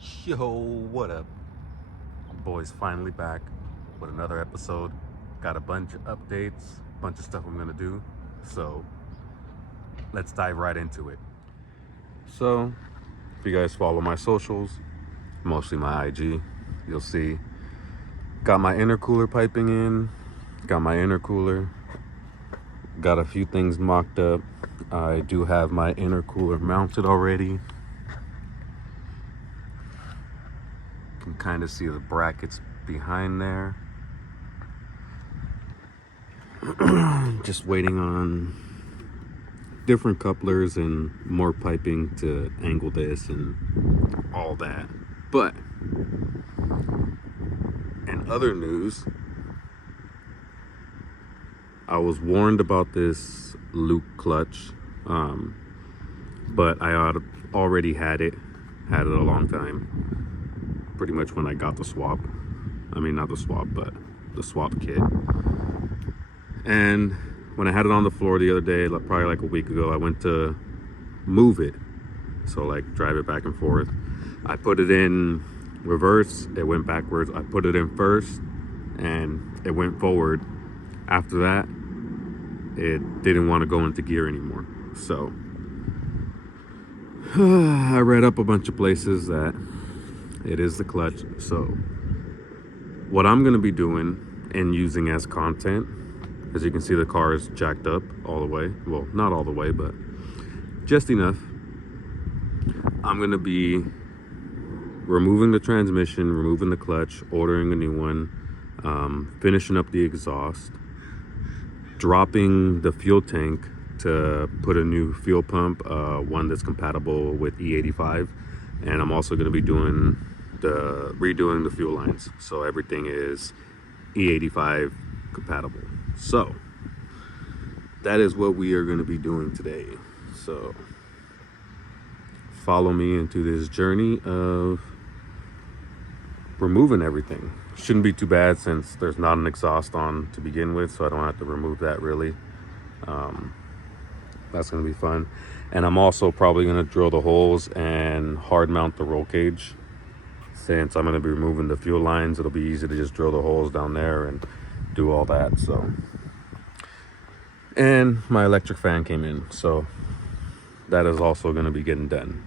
Yo, what up? Boys finally back with another episode. Got a bunch of updates, bunch of stuff I'm gonna do. So let's dive right into it. So, if you guys follow my socials, mostly my IG, you'll see got my intercooler piping in, got my intercooler, got a few things mocked up. I do have my intercooler mounted already. Can kind of see the brackets behind there. Just waiting on different couplers and more piping to angle this and all that. But in other news, I was warned about this Luke clutch, but I already had it a long time, pretty much when I got the swap. I mean, not the swap, but the swap kit. And when I had it on the floor the other day, probably like a week ago, I went to move it, so like drive it back and forth. I put it in reverse, it went backwards. I put it in first and it went forward. After that, it didn't want to go into gear anymore. So I read up a bunch of places that it is the clutch. So what I'm going to be doing and using as content, as you can see, the car is jacked up all the way. Well, not all the way, but just enough. I'm going to be removing the transmission, removing the clutch, ordering a new one, finishing up the exhaust, dropping the fuel tank to put a new fuel pump, one that's compatible with E85. And I'm also going to be redoing the fuel lines, so everything is E85 compatible. So that is what we are going to be doing today. So follow me into this journey of removing everything. Shouldn't be too bad since there's not an exhaust on to begin with, so I don't have to remove that really. That's going to be fun. And I'm also probably going to drill the holes and hard mount the roll cage. Since I'm going to be removing the fuel lines, it'll be easy to just drill the holes down there and do all that. So, and my electric fan came in, so that is also going to be getting done.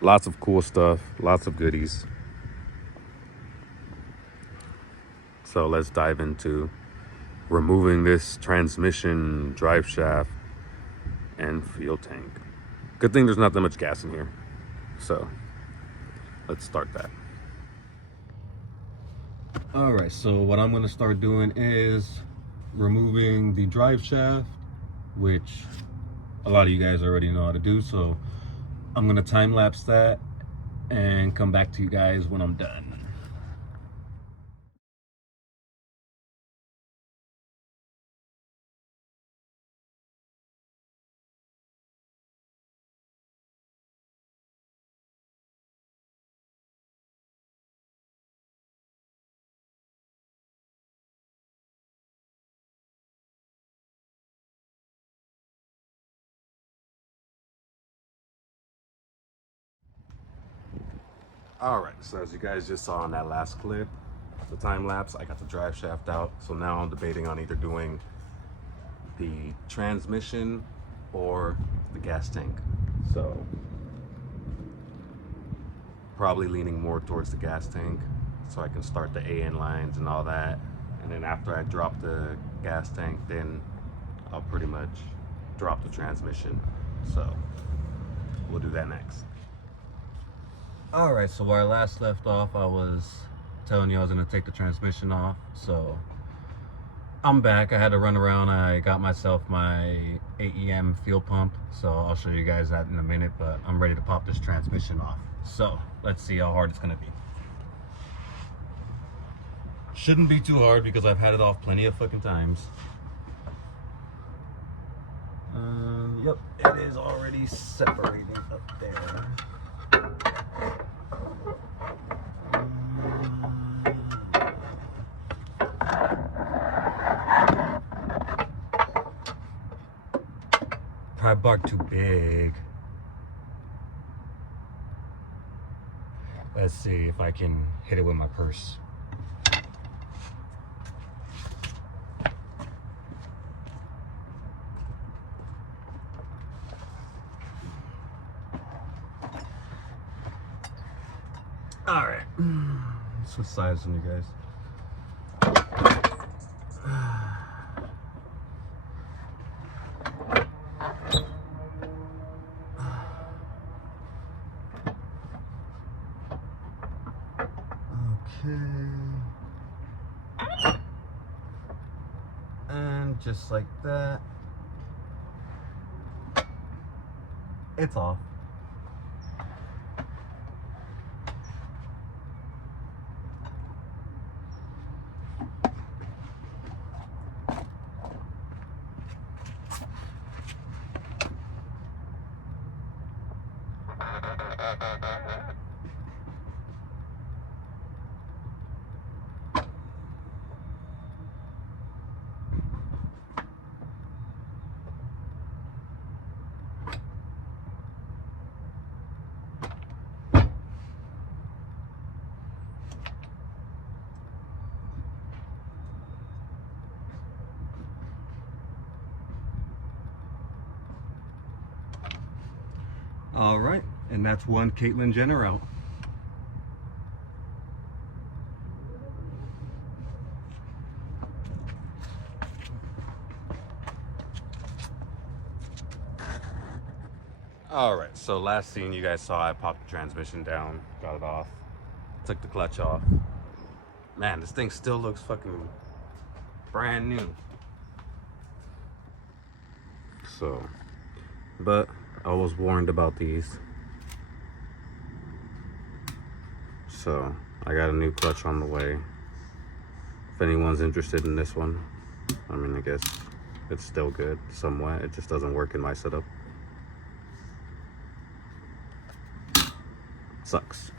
Lots of cool stuff, lots of goodies. So let's dive into removing this transmission, drive shaft, and fuel tank. Good thing there's not that much gas in here. So let's start that. All right, so what I'm going to start doing is removing the drive shaft, which a lot of you guys already know how to do. So I'm going to time lapse that and come back to you guys when I'm done. All right, so as you guys just saw in that last clip, the time lapse, I got the drive shaft out. So now I'm debating on either doing the transmission or the gas tank. So probably leaning more towards the gas tank so I can start the AN lines and all that. And then after I drop the gas tank, then I'll pretty much drop the transmission. So we'll do that next. All right, so where I last left off, I was telling you I was gonna take the transmission off. So I'm back. I had to run around. I got myself my AEM fuel pump, so I'll show you guys that in a minute, but I'm ready to pop this transmission off. So let's see how hard it's gonna be. Shouldn't be too hard because I've had it off plenty of fucking times. Yep, it is already separating up there. Probably barked too big. Let's see if I can hit it with my purse. All right, switch sides on you guys. Okay, and just like that, it's off. All right, and that's one Caitlyn Jenner out. All right, so last scene you guys saw, I popped the transmission down, got it off, took the clutch off. Man, this thing still looks fucking brand new. So, but I was warned about these. So, I got a new clutch on the way. If anyone's interested in this one, I mean, I guess it's still good somewhat. It just doesn't work in my setup. Sucks.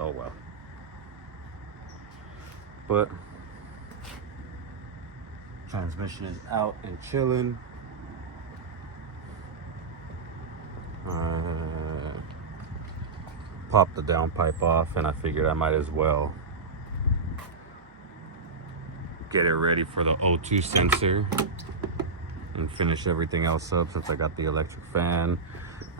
Oh well. But transmission is out and chilling. Popped the downpipe off, and I figured I might as well get it ready for the O2 sensor and finish everything else up since I got the electric fan.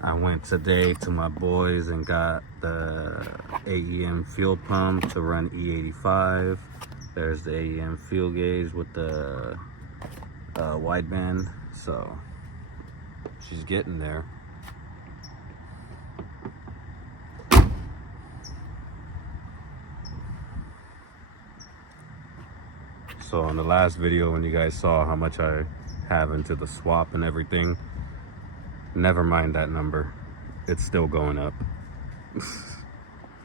I went today to my boys and got the AEM fuel pump to run E85. There's the AEM fuel gauge with the wideband, so she's getting there. So in the last video, when you guys saw how much I have into the swap and everything, never mind that number, it's still going up.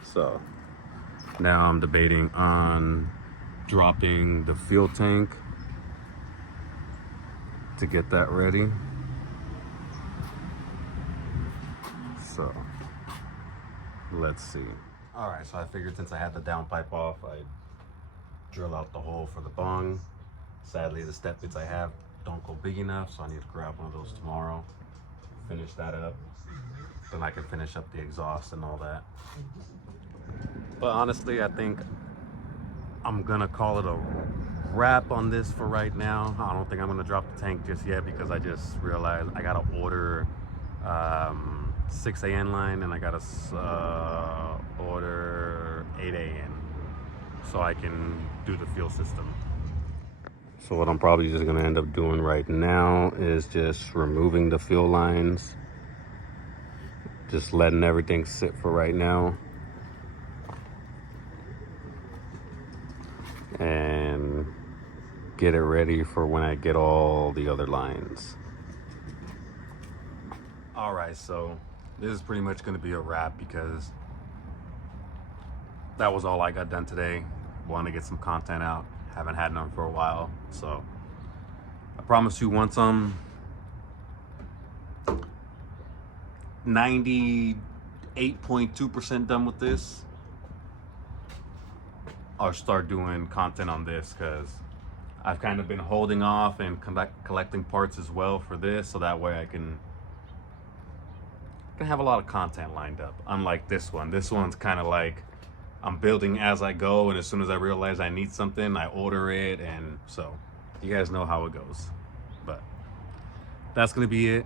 So now I'm debating on dropping the fuel tank to get that ready. So let's see. All right, so I figured since I had the downpipe off, I'd drill out the hole for the bung. Sadly, the step bits I have don't go big enough, so I need to grab one of those tomorrow, finish that up, then I can finish up the exhaust and all that. But honestly, I think I'm gonna call it a wrap on this for right now. I don't think I'm gonna drop the tank just yet, because I just realized I gotta order 6 AN line, and I gotta order 8 AN so I can do the fuel system. So what I'm probably just gonna end up doing right now is just removing the fuel lines, just letting everything sit for right now, and get it ready for when I get all the other lines. All right, so this is pretty much gonna be a wrap, because that was all I got done today. Wanted to get some content out, haven't had none for a while, so I promise you, once I'm 98.2% done with this, I'll start doing content on this, because I've kind of been holding off and collecting parts as well for this, so that way I can have a lot of content lined up. Unlike this one. This one's kind of like I'm building as I go, and as soon as I realize I need something, I order it, and so you guys know how it goes. But that's gonna be it.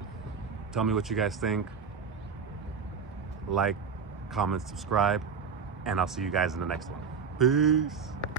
Tell me what you guys think. Like, comment, subscribe, and I'll see you guys in the next one. Peace.